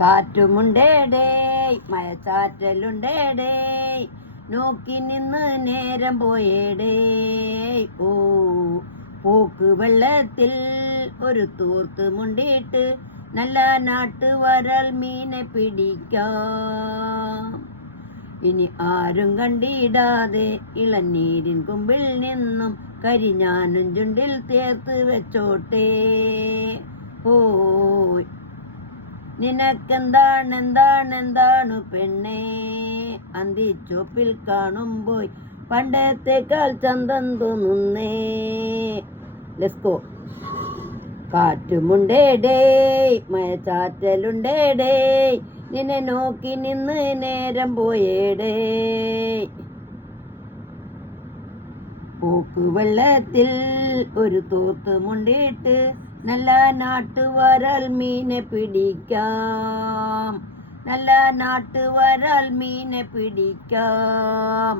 കാറ്റുമുണ്ടേടേ മഴച്ചാറ്റലുണ്ടേടേ നോക്കി നിന്ന് നേരം പോയേടേ. ഓ പോക്ക് വെള്ളത്തിൽ ഒരു തൂർത്ത് മുണ്ടിട്ട് നല്ല നാട്ടുവരൽ മീനെ പിടിക്കാം. ഇനി ആരും കണ്ടിടാതെ ഇളനീരിൻ കുമ്പിൽ നിന്നും കരിഞ്ഞാനും ചുണ്ടിൽ ചേർത്ത് വെച്ചോട്ടേ. ഓയ് നിനക്കെന്താണ് പെണ്ണേ അന്തിച്ചോപ്പിൽ കാണുമ്പോൾ പണ്ടത്തേക്കാൾ ചന്തം തോന്നുന്നേ. Let's go. കാറ്റുമുണ്ടേടേ മഴച്ചാറ്റലുണ്ടേടേ നിന്നെ നോക്കി നിന്ന് നേരം പോയേടേ. പോക്ക് വെള്ളത്തിൽ ഒരു തൂത്ത് മുണ്ടിട്ട് നല്ല നാട്ടുവരൽ മീനെ പിടിക്കാം. നല്ല നാട്ടുവരൽ മീനെ പിടിക്കാം.